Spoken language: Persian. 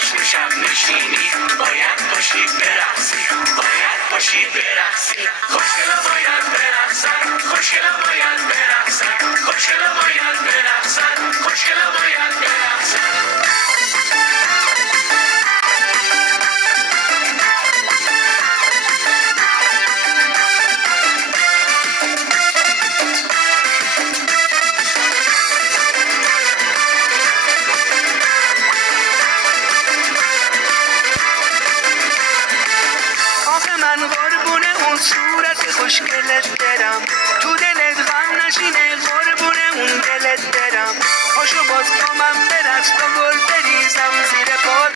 جشن شب نشینی باید باشی برقصی باید باشی برقصی خوشگلا باید برقصن خوشگلا باید برقصن خوشگلا باید برقصن خوشگلا باید برقصن من قربونه اون صورت خوشگلت برم تو دلت غم نشینه قربونه اون دلت برم پاشو باز با من برقص تا گل بریزم زیر پات